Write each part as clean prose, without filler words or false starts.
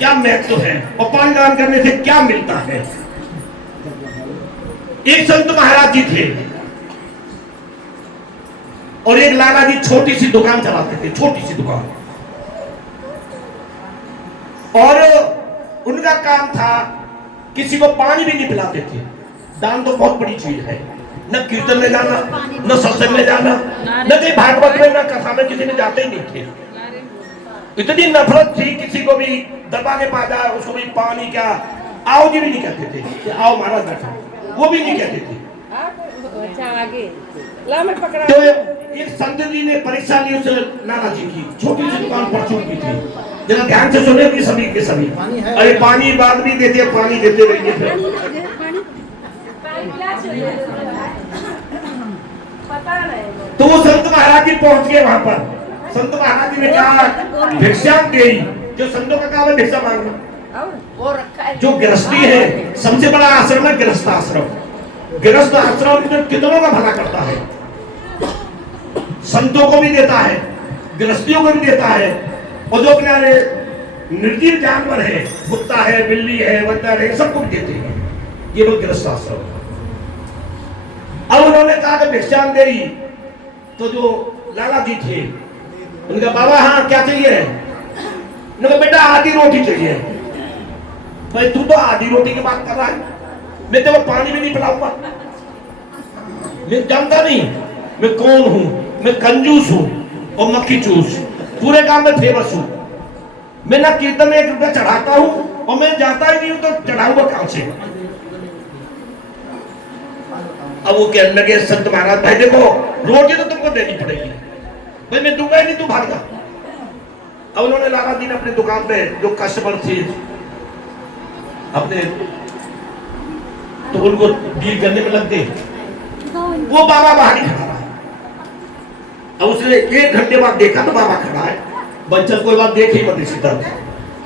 क्या महत्व है और पानी दान करने से क्या मिलता है। एक संत महाराज जी थे और एक लाला जी छोटी सी दुकान चलाते थे, छोटी सी दुकान, और उनका काम था किसी को पानी भी नहीं पिलाते थे। दान तो बहुत बड़ी चीज है, न कीर्तन में जाना, न सत्संग में जाना, न कहीं भागवत में, न कथा में किसी में जाते ही नहीं थे। इतनी नफरत थी, किसी को भी दबा के पा जाए उसको भी पानी क्या, आओ जी भी नहीं कहते थे कि आओ महाराज बैठो, वो भी नहीं कहते थे। तो एक संत जी ने परीक्षा ली उस नाना जी की, छोटी सी दुकान पर चुकी थी, जरा ध्यान से सुने भी सभी के सभी। अरे पानी बाद भी देते, पानी देते रहिए फिर। तो वो संत महाराज जी पहुंच गए वहां पर। संत महाराज जी ने कहा भिक्षा दे, जो संतों का काम है भिक्षा मांगना। जो गृहस्थी है, सबसे बड़ा आश्रम है गृहस्थ आश्रम। गृहस्थ आश्रम में कितनों का भला करता है, संतों को भी देता है, गृहस्थियों को भी देता है, और जो अपने निर्जीव जानवर है, कुत्ता है, बिल्ली है, बंदर है, सबको भी देते हैं। ये लोग गृहस्थ आश्रम। अब उन्होंने कहा कि भिक्षा दे, तो जो लाला जी थे उनका बाबा हाँ क्या चाहिए, उन्होंने बेटा आधी रोटी चाहिए। भाई तू तो आधी रोटी की बात कर रहा है, मैं तेरे को पानी भी नहीं पिलाऊंगा, मैं जानता नहीं मैं कौन हूं, मैं कंजूस हूं और मक्खी चूस, पूरे काम में फेमस हूं। मैं ना कीर्तन में 1 रुपया चढ़ाता हूं और मैं जाता ही नहीं हूं, तो चढ़ाऊंगा कहां से। अब वो कहने लगे संत महाराज भाई देखो रोटी तो तुमको देनी पड़ेगी, भाई मैं दूंगा ही नहीं, तू भाग जा। अब उन्होंने लाला जी ने अपनी दुकान पे जो कस्टमर थे अपने, तो उनको डील करने में लग गए। वो बाबा बाहर ही खड़ा रहा। अब उसने 1 घंटे बाद देखा तो बाबा खड़ा है, बच्चन कोई बात देख ही मत इसी तरह,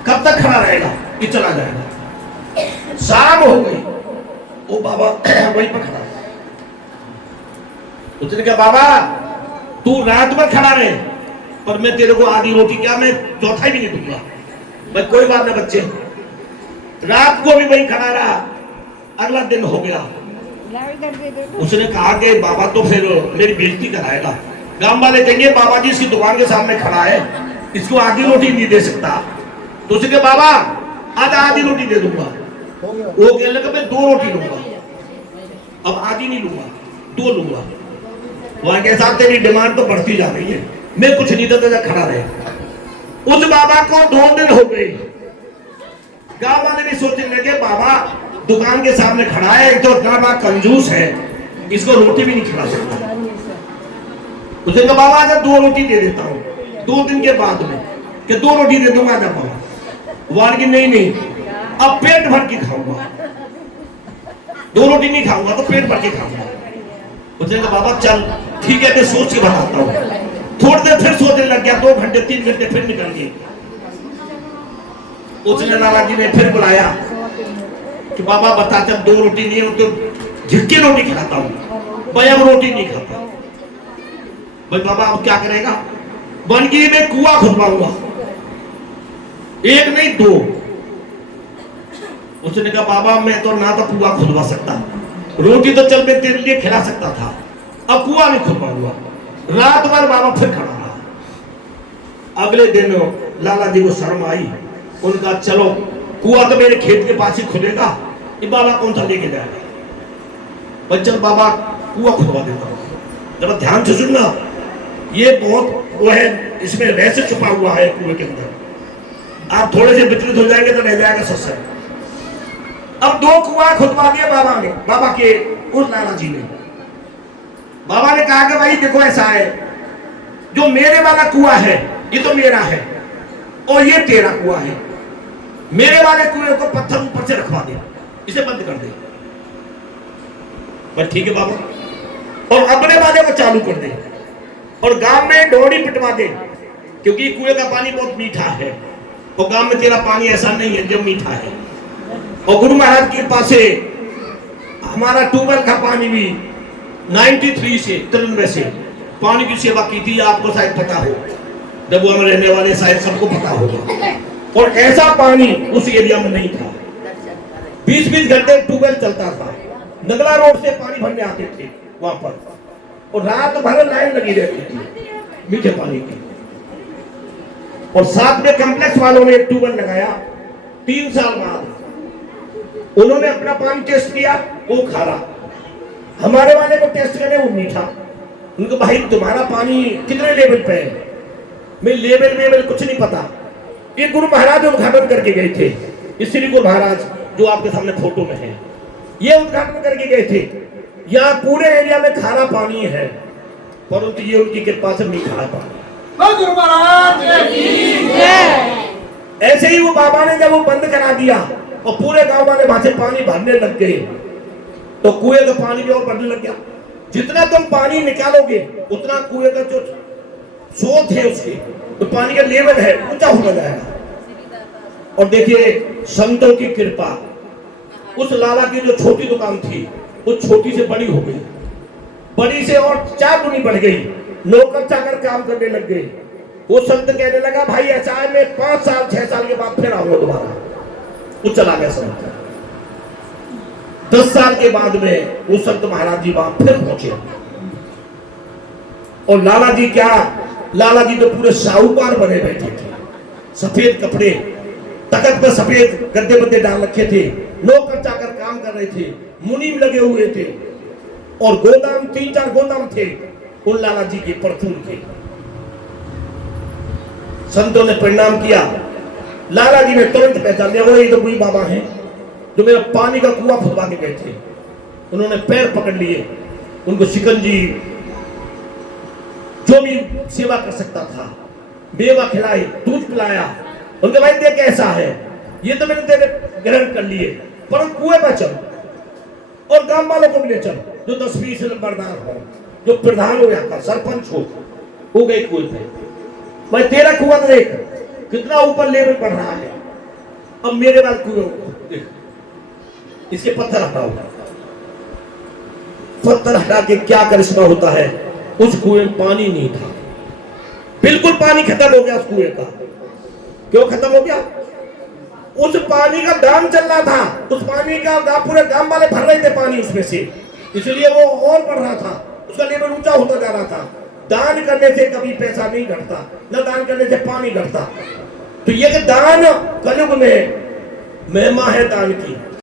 कब तक खड़ा रहेगा कि चला जाएगा। शाम हो गई, वो बाबा वहीं पर खड़ा। उसने कहा बाबा तू रात भर खड़ा रहे, पर मैं तेरे को आधी रोटी क्या, मैं चौथा भी नहीं दूंगा। भाई कोई बात ना बच्चे, रात को भी वही खड़ा रहा। अगला दिन हो गया, उसने कहा कि बाबा तो फिर मेरी बेइज्जती कराएगा, गांव वाले कहेंगे बाबा जी इसकी दुकान के सामने खड़ा है, इसको आधी रोटी नहीं दे सकता। तो उसने कहा बाबा आधी रोटी दे दूंगा। वो कहने लगा मैं 2 रोटी लूंगा, अब आधी नहीं लूंगा, 2 लूंगा। वहां के साथ तेरी डिमांड तो बढ़ती जा रही है, मैं कुछ नहीं देता, खड़ा रहे। उस बाबा को 2 दिन हो गए, गांव वाले भी सोचने लगे बाबा दुकान के सामने खड़ा है, एक तो इतना बड़ा कंजूस है, इसको रोटी भी नहीं खिला सकता। उसने कहा बाबा अगर 2 रोटी दे देता हूँ, 2 दिन के बाद में कि 2 रोटी दे दूंगा जब बाबा। वार की नहीं अब पेट भर के खाऊंगा, 2 रोटी नहीं खाऊंगा तो पेट भर के खाऊंगा। उसने कहा बाबा चल ठीक है, मैं सोच के बताता हूँ। थोड़ी देर फिर सोचने लग गया, 2 घंटे 3 घंटे फिर निकल गए। उसने लाला जी ने फिर बुलाया कि बाबा बता जब 2 रोटी नहीं है तो झिटकी रोटी खिलाता हूँ, भाई अब रोटी नहीं खाता। भाई बाबा अब क्या करेगा, बनगी में कुआं खुदवाऊंगा, 1 नहीं 2। उसने कहा बाबा मैं तो ना तो कुआं खुदवा सकता, रोटी तो चल मैं तेरे लिए खिला सकता था, अब कुआं नहीं खुदवाऊंगा। रात भर बाबा फिर खड़ा रहा। अगले दिन लाला जी को शर्म आई, उनका चलो कुआं तो मेरे खेत के पास ही खुदेगा, ये बाबा कौन सा लेके जाएगा। बच्चन बाबा कुआं खुदवा देता हूँ, जरा ध्यान से सुनना, ये बहुत वो है, इसमें रहस्य छुपा हुआ है कुएं के अंदर। आप थोड़े से विचलित हो जाएंगे तो रह जाएगा सत्संग। अब 2 कुआं खुदवा दिए बाबा ने, बाबा के उस लाला जी ने। बाबा ने कहा कि भाई देखो ऐसा है, जो मेरे वाला कुआं है ये तो मेरा है और ये तेरा कुआं है। मेरे वाले कुएं को पत्थर ऊपर से रखवा दे, इसे बंद कर दे। बस ठीक है बाबा, और अपने वाले को चालू कर दे और गांव में डोरी पिटवा दे, क्योंकि कुएं का पानी बहुत मीठा है और गांव में तेरा पानी ऐसा नहीं है जो मीठा है। और गुरु महाराज के पास से हमारा ट्यूबवेल का पानी भी 93 से 93 से पानी की सेवा की थी, आपको शायद पता हो, जब वो हम रहने वाले शायद सबको पता होगा। और ऐसा पानी उस एरिया में नहीं था। 20-20 घंटे ट्यूबवेल चलता था। नगला रोड से पानी भरने आते थे वहां पर, और रात भर लाइन लगी रहती थी मीठे पानी की। और साथ में कॉम्प्लेक्स वालों ने एक ट्यूबवेल लगाया। 3 साल बाद उन्होंने अपना पानी टेस्ट किया, वो खारा। हमारे वाले को टेस्ट करने वो मीठा। उनको भाई तुम्हारा पानी कितने लेवल पे है? मैं लेवल कुछ नहीं पता। ये गुरु महाराज उद्घाटन करके गए थे, श्री गुरु महाराज जो आपके सामने फोटो में है, ये उद्घाटन करके गए थे। यहाँ पूरे एरिया में खारा पानी है, परंतु ये उनकी कृपा से मीठा है पानी। गुरु महाराज ऐसे ही वो बाबा ने जब वो बंद करा दिया और पूरे गांव वाले वहां से पानी भरने लग गए, तो कुएं का पानी भी और बढ़ने लग गया। जितना तुम पानी निकालोगे उतना कुएं का जो स्रोत है उसके, तो पानी का लेवल है ऊंचा होता जाएगा। और देखिए संतों की कृपा, उस लाला की जो छोटी दुकान थी वो छोटी से बड़ी हो गई, बड़ी से और 4 गुनी बढ़ गई। नौकर चाकर काम करने लग गए। वो संत कहने लगा भाई ऐसा है मैं 5 साल 6 साल के बाद फिर आऊंगा दोबारा। वो चला गया संत। 10 साल के बाद में वो संत महाराज जी वहां फिर पहुंचे। और लाला जी क्या, लाला जी तो पूरे साहूकार बने बैठे थे, सफेद कपड़े, तख्त पर सफेद गद्दे बद्दे डाल रखे थे, नौकर चाकर काम कर रहे थे, मुनीम लगे हुए थे, और गोदाम 3-4 गोदाम थे उन लाला जी के परचून के। संतों ने प्रणाम किया। लाला जी ने तुरंत पहचान लिया, वो ये तो कोई बाबा हैं जो मेरा पानी का कुआं खुदवा के गए थे। उन्होंने पैर पकड़ लिए, उनको शिकंजी जो भी सेवा कर सकता था, मेवा खिलाई, दूध पिलाया। उनके भाई देख कैसा है, ये तो मैंने तेरे ग्रहण कर लिए, पर कुएं पर चल और गांव वालों को भी ले चल, जो 10-20 नंबरदार हो, जो प्रधान हो, यहाँ का सरपंच हो गए कुएं पे। मैं तेरा कुआं देख कितना ऊपर लेवल बढ़ रहा है। अब मेरे वाले कुएं देख, इसके पत्थर हटाओ, पत्थर हटा के क्या करिश्मा होता है। उस कुएं में पानी नहीं था, बिल्कुल पानी खत्म हो गया उस कुएं का। क्यों खत्म हो गया? उस पानी का दाम चल रहा था, उस पानी का पूरे गांव वाले भर रहे थे पानी उसमें से, इसलिए वो और बढ़ रहा था, उसका लेवल ऊंचा होता जा रहा था। दान करने से कभी पैसा नहीं घटता, न दान करने से पानी घटता। तो ये दान कलयुग में महिमा है दान की।